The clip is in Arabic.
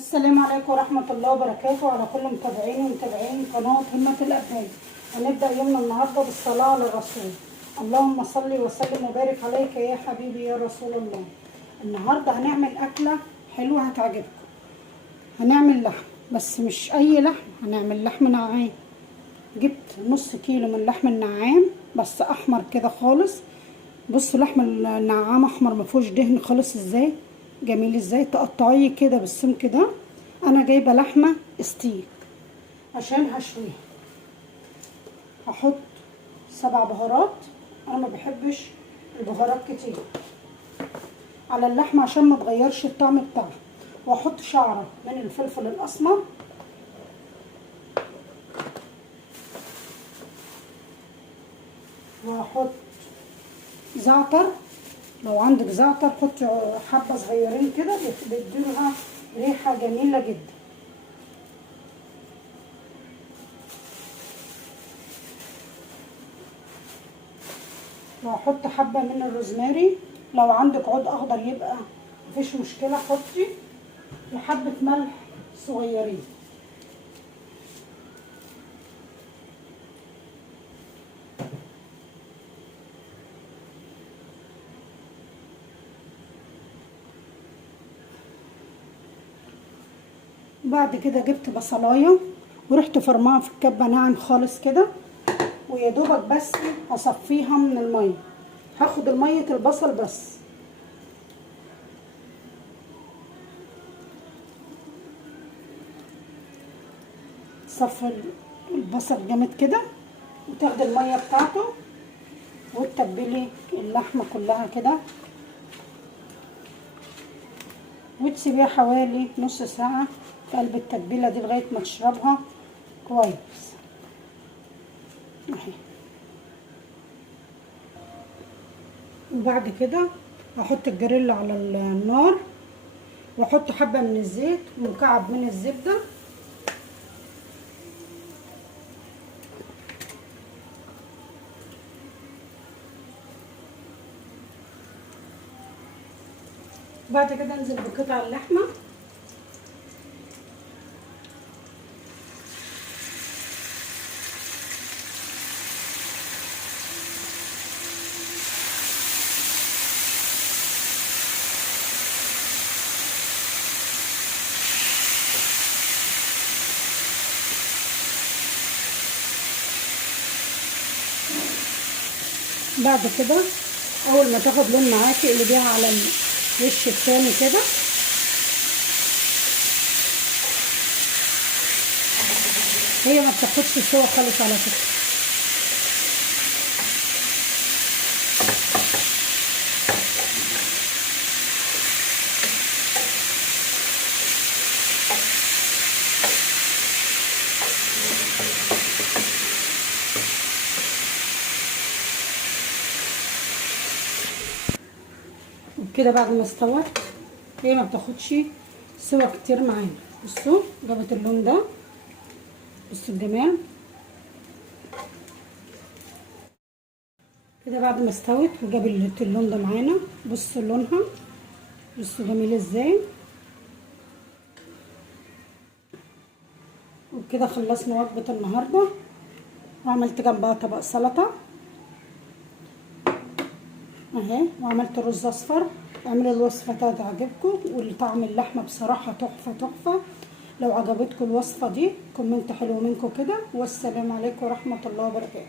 السلام عليكم ورحمة الله وبركاته على كل متابعين ومتابعين قناة همة الأبناء. هنبدأ يومنا النهاردة بالصلاة على الرسول. اللهم صل وسلم وبارك عليك يا حبيبي يا رسول الله. النهاردة هنعمل أكلة حلوة هتعجبكم. هنعمل لحم، بس مش أي لحم، هنعمل لحم نعام. جبت نص كيلو من لحم النعام بس أحمر كده خالص. بصوا لحم النعام أحمر مفيهوش دهن خالص، ازاي جميل ازاي. تقطعيه كده بالسمك ده. انا جايبه لحمه ستيك عشان هشويها. هحط 7 بهارات، انا ما بحبش البهارات كتير على اللحمه عشان ما تغيرش الطعم بتاعها. واحط شعره من الفلفل الاسمر، واحط زعتر. لو عندك زعتر حطي حبه صغيرين كده بيديلها ريحه جميله جدا. وهحط حبه من الروزماري. لو عندك عود اخضر يبقى مفيش مشكله حطي. وحبه ملح صغيرين. بعد كده جبت بصلايه ورحت فرماها في الكبه ناعم خالص كده، ويا دوبك بس هصفيها من الميه. هاخد الميه البصل بس. صفي البصل جامد كده وتاخدي الميه بتاعته وتتبلي اللحمه كلها كده وتسيبيها حوالي نص ساعه في قلب التتبيله دي لغايه ما تشربها كويس اهي. وبعد كده هحط الجريل على النار واحط حبه من الزيت ومكعب من الزبده. بعد كده انزل بقطع اللحمه. بعد كده اول ما تاخد لون معاكي اقلبيها على الوش التاني كده. هي ما بتاخدش سوا خالص على فكره. وبكده بعد ما استوت هي ما بتاخدش سوا كتير معانا. بصوا جابت اللون ده، بصوا الجمال كده بعد ما استوت وجابت اللون ده معانا. بصوا لونها، بصوا جميل ازاي. وبكده خلصنا وجبه النهارده وعملت جنبها طبق سلطه اهي، وعملت رز اصفر. اعملوا الوصفه دي تعجبكم، وطعم اللحمه بصراحه تحفه تحفه. لو عجبتكم الوصفه دي كومنت حلو منكم كده، والسلام عليكم ورحمه الله وبركاته.